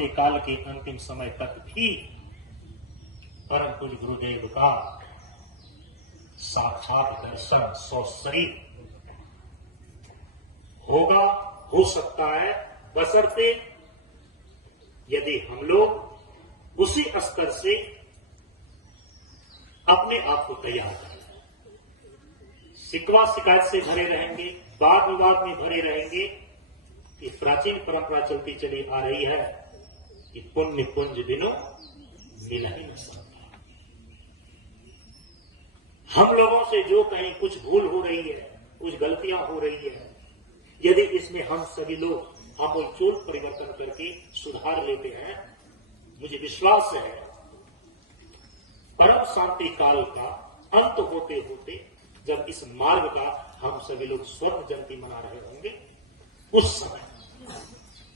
शांति काल के अंतिम समय तक भी परम पूज्य गुरुदेव का साक्षात दर्शन सशरीर होगा, हो सकता है, बशर्ते यदि हम लोग उसी स्तर से अपने आप को तैयार करें। शिकवा शिकायत से भरे रहेंगे, वाद विवाद में भरे रहेंगे, ये प्राचीन परंपरा चलती चली आ रही है कि पुण्य पुंज बिनु मिल ही नहीं सकता। हम लोगों से जो कहीं कुछ भूल हो रही है, कुछ गलतियां हो रही है, यदि इसमें हम सभी लोग आमूल परिवर्तन करके सुधार लेते हैं, मुझे विश्वास है परम शांति काल का अंत होते होते जब इस मार्ग का हम सभी लोग स्वर्ण जयंती मना रहे होंगे, उस समय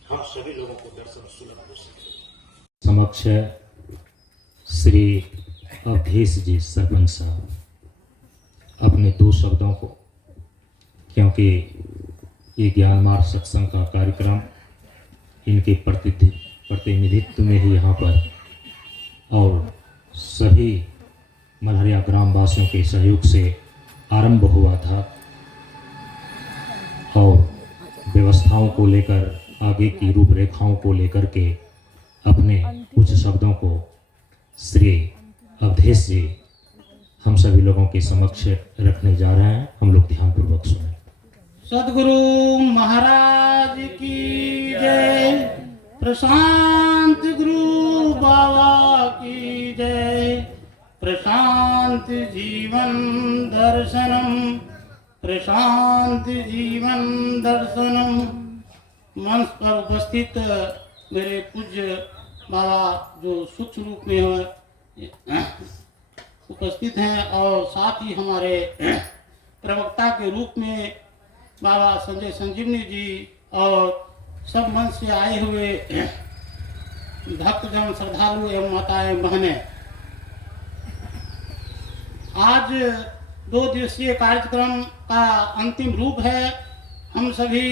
हम सभी लोगों को दर्शन सुलभ हो सके। समक्ष श्री अवधेश जी सरपंच साहब अपने 2 शब्दों को, क्योंकि ये ज्ञान मार्ग सत्संग का कार्यक्रम इनके प्रतिनिधित्व में ही यहाँ पर और सभी मल्हरिया ग्रामवासियों के सहयोग से आरंभ हुआ था और व्यवस्थाओं को लेकर, आगे की रूपरेखाओं को लेकर के अपने कुछ शब्दों को श्री अवधेश जी हम सभी लोगों के समक्ष रखने जा रहे हैं। हम लोग ध्यानपूर्वक सुने। सदगुरु महाराज की जय, प्रशांत गुरु बाबा की जय, प्रशांत जीवन दर्शनम, प्रशांत जीवन दर्शनम। मंच पर उपस्थित मेरे पूज्य बाबा जो सूक्ष्म रूप में उपस्थित हैं और साथ ही हमारे प्रवक्ता के रूप में बाबा संजय संजीवनी जी और सब मंच से आए हुए भक्तजन, श्रद्धालु एवं माताएं बहनें, आज 2 दिवसीय कार्यक्रम का अंतिम रूप है। हम सभी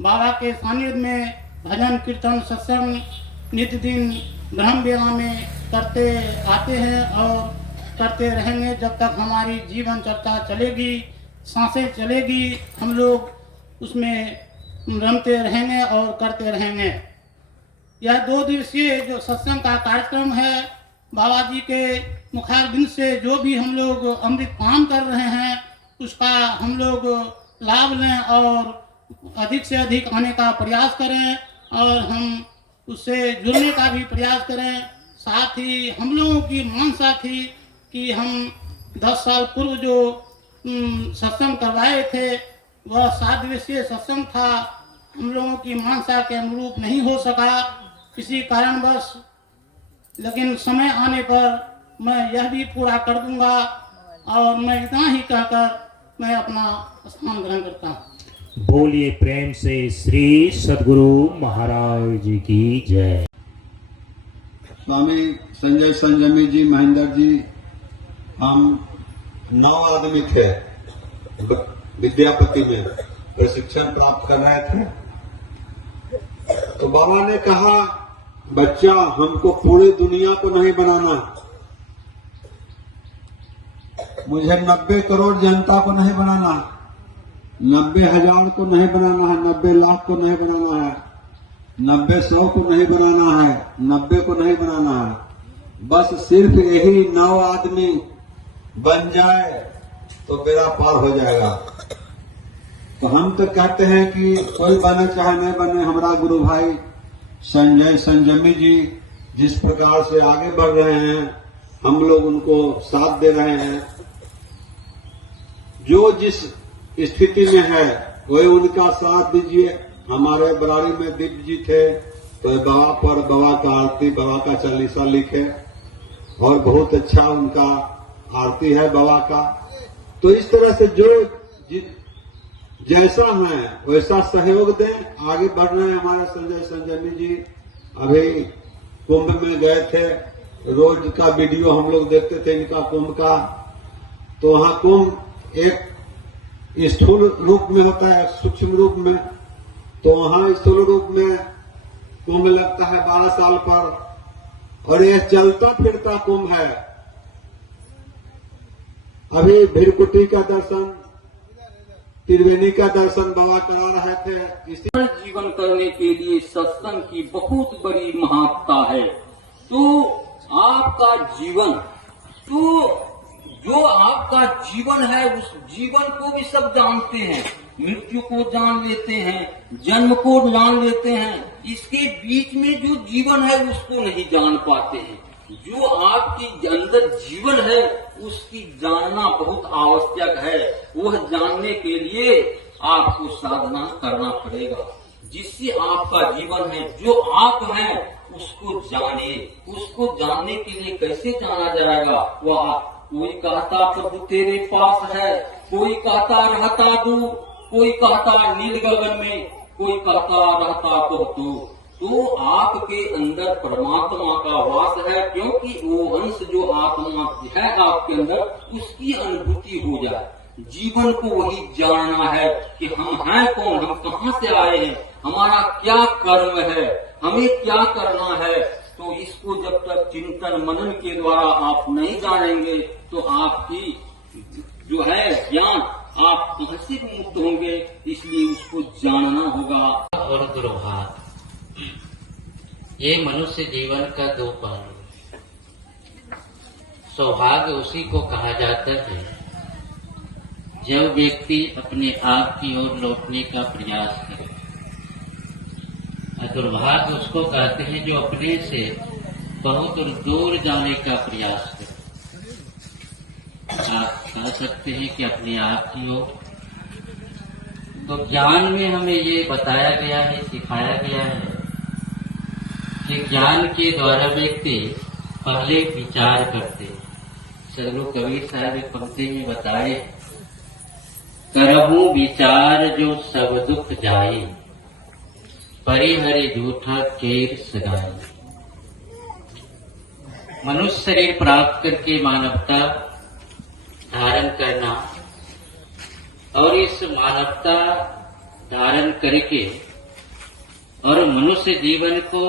बाबा के सानिध्य में भजन कीर्तन सत्संग नित्य दिन ब्रह्म बेला में करते आते हैं और करते रहेंगे जब तक हमारी जीवन चर्चा चलेगी, सांसें चलेगी, हम लोग उसमें रमते रहेंगे और करते रहेंगे। यह 2 दिवसीय जो सत्संग का कार्यक्रम है, बाबा जी के मुखारबिंद से जो भी हम लोग अमृत पान कर रहे हैं उसका हम लोग लाभ लें और अधिक से अधिक आने का प्रयास करें और हम उससे जुड़ने का भी प्रयास करें। साथ ही हम लोगों की मानसा थी कि हम 10 साल पूर्व जो सत्संग करवाए थे वह 7 दिवसीय सत्संग था, हम लोगों की मानसा के अनुरूप नहीं हो सका किसी कारणवश, लेकिन समय आने पर मैं यह भी पूरा कर दूंगा और मैं इतना ही कहकर मैं अपना स्थान ग्रहण करता हूँ। बोलिए प्रेम से श्री सदगुरु महाराज जी की जय। स्वामी संजय संजमी जी, महेंद्र जी, हम 9 आदमी थे, विद्यापति में प्रशिक्षण प्राप्त कर रहे थे। तो बाबा ने कहा, बच्चा हमको पूरी दुनिया को नहीं बनाना, मुझे 90 करोड़ जनता को नहीं बनाना, 90,000 को नहीं बनाना है, 90 लाख को नहीं बनाना है, 90-100 को नहीं बनाना है, 90 को नहीं बनाना है, बस सिर्फ यही 9 आदमी बन जाए तो बेड़ा पार हो जाएगा। तो हम तो कहते हैं कि कोई बने चाहे नहीं बने, हमारा गुरु भाई संजय संजमी जी जिस प्रकार से आगे बढ़ रहे हैं, हम लोग उनको साथ दे रहे हैं। जो जिस स्थिति में है वही उनका साथ दीजिए। हमारे बरारी में दिव्य जी थे तो बाबा पर बाबा का आरती, बाबा का चालीसा लिखे और बहुत अच्छा उनका आरती है बाबा का। तो इस तरह से जो जैसा है वैसा सहयोग दें। आगे बढ़ रहे हैं हमारे संजय संजमी जी, अभी कुंभ में गए थे, रोज का वीडियो हम लोग देखते थे इनका कुंभ का। तो वहां कुंभ एक स्थूल रूप में होता है, सूक्ष्म रूप में, तो वहां स्थूल रूप में कुंभ लगता है 12 साल पर, और ये चलता फिरता कुंभ है। अभी भीड़कुटी का दर्शन, त्रिवेणी का दर्शन बाबा करा रहे थे। इसी जीवन करने के लिए सत्संग की बहुत बड़ी महत्ता है। तो आपका जीवन, तो जो आपका जीवन है उस जीवन को भी सब जानते हैं, मृत्यु को जान लेते हैं, जन्म को जान लेते हैं, इसके बीच में जो जीवन है उसको नहीं जान पाते हैं। जो आपके अंदर जीवन है उसकी जानना बहुत आवश्यक है। वह जानने के लिए आपको साधना करना पड़ेगा, जिससे आपका जीवन है, जो आप हैं उसको जानिए। उसको जानने के लिए कैसे जाना जाएगा? वह कोई कहता प्रभु तेरे पास है, कोई कहता रहता दूर, कोई कहता नील गगन में, कोई कहता रहता बहुत। तो आपके अंदर परमात्मा का वास है, क्योंकि वो अंश जो आत्मा है आपके अंदर, उसकी अनुभूति हो जाए। जीवन को वही जानना है कि हम हैं कौन, हम कहाँ से आए हैं, हमारा क्या कर्म है, हमें क्या करना है। तो इसको जब तक चिंतन मनन के द्वारा आप नहीं जानेंगे तो आपकी जो है ज्ञान, आप कहाँ से मुक्त होंगे। इसलिए उसको जानना होगा। और दुर्भाग्य, ये मनुष्य जीवन का दो पहलू। सौभाग्य उसी को कहा जाता है जब व्यक्ति अपने आप की ओर लौटने का प्रयास करे, और दुर्भाग्य उसको कहते हैं जो अपने से बहुत दूर जाने का प्रयास करे। आप कह सकते हैं कि अपने आप की ओर। तो ज्ञान में हमें ये बताया गया है, सिखाया गया है कि ज्ञान के द्वारा व्यक्ति पहले विचार करते। सदगुरु कबीर साहब एक पंक्ति में बताए, करहूं विचार जो सब दुख जाए, परिहरि झूठा केर सगाई। मनुष्य शरीर प्राप्त करके मानवता धारण करना, और इस मानवता धारण करके और मनुष्य जीवन को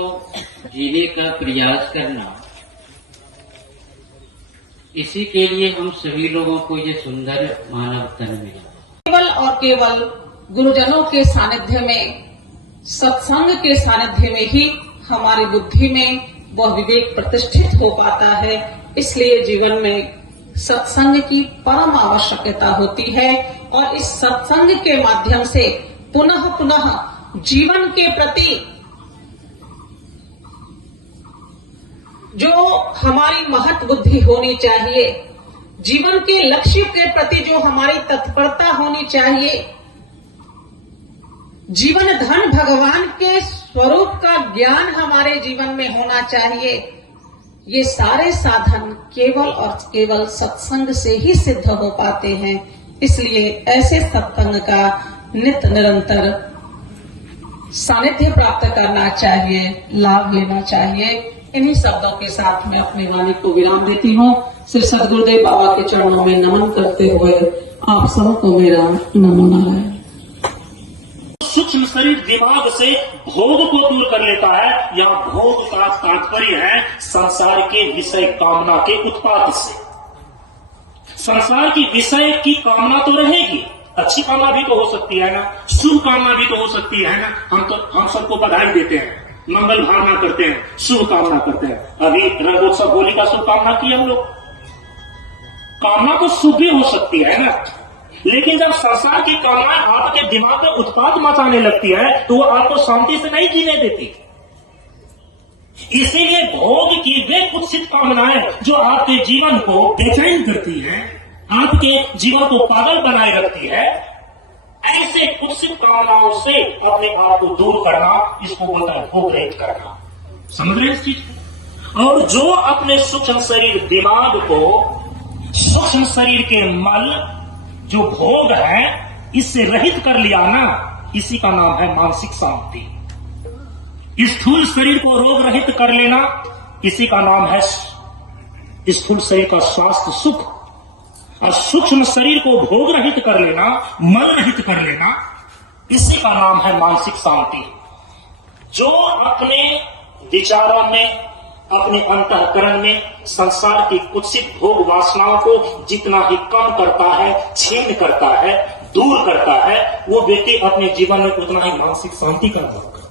जीने का प्रयास करना, इसी के लिए हम सभी लोगों को ये सुंदर मानव तन मिला। केवल और केवल गुरुजनों के सानिध्य में, सत्संग के सानिध्य में ही हमारी बुद्धि में वह विवेक प्रतिष्ठित हो पाता है। इसलिए जीवन में सत्संग की परम आवश्यकता होती है, और इस सत्संग के माध्यम से पुनः पुनः जीवन के प्रति जो हमारी महत बुद्धि होनी चाहिए, जीवन के लक्ष्य के प्रति जो हमारी तत्परता होनी चाहिए, जीवन धन भगवान के स्वरूप का ज्ञान हमारे जीवन में होना चाहिए। ये सारे साधन केवल और केवल सत्संग से ही सिद्ध हो पाते हैं। इसलिए ऐसे सत्संग का नित्य निरंतर सानिध्य प्राप्त करना चाहिए, लाभ लेना चाहिए। इन्हीं शब्दों के साथ मैं अपनी वाणी को विराम देती हूँ। श्री सद्गुरुदेव बाबा के चरणों में नमन करते हुए आप सबको मेरा नमो नारायण। सूक्ष्म शरीर दिमाग से भोग को दूर कर लेता है। यहाँ भोग का तात्पर्य है संसार के विषय कामना के उत्पाद से। संसार की विषय की कामना तो रहेगी, अच्छी कामना भी तो हो सकती है ना, शुभ कामना भी तो हो सकती है ना। हम सबको बधाई देते हैं, मंगल भावना करते हैं, शुभ कामना करते हैं। अभी रंगोत्सव होली का शुभ कामना की हम लोग। कामना तो शुभ भी हो सकती है ना, लेकिन जब संसार की कामनाएं आपके दिमाग में उत्पात मचाने लगती है तो वो आपको शांति से नहीं जीने देती। इसीलिए भोग की वे कुत्सित कामनाएं जो आपके जीवन को बेचैन करती है, आपके जीवन को पागल बनाए रखती है, ऐसे कुत्सित कामनाओं से अपने आप को दूर करना, इसको बोलता है भोग रहित करना। समझ रहे इस चीज को? और जो अपने सूक्ष्म शरीर दिमाग को सूक्ष्म शरीर के मल जो भोग है इससे रहित कर लिया ना, इसी का नाम है मानसिक शांति। स्थूल शरीर को रोग रहित कर लेना, इसी का नाम है स्थूल शरीर का स्वास्थ्य सुख। और सूक्ष्म शरीर को भोग रहित कर लेना, मन रहित कर लेना, इसी का नाम है मानसिक शांति। जो अपने विचारों में, अपने अंतःकरण में संसार की कुत्सित भोग वासनाओं को जितना ही कम करता है, छीन करता है, दूर करता है, वो व्यक्ति अपने जीवन में उतना ही मानसिक शांति का अनुभव करता है।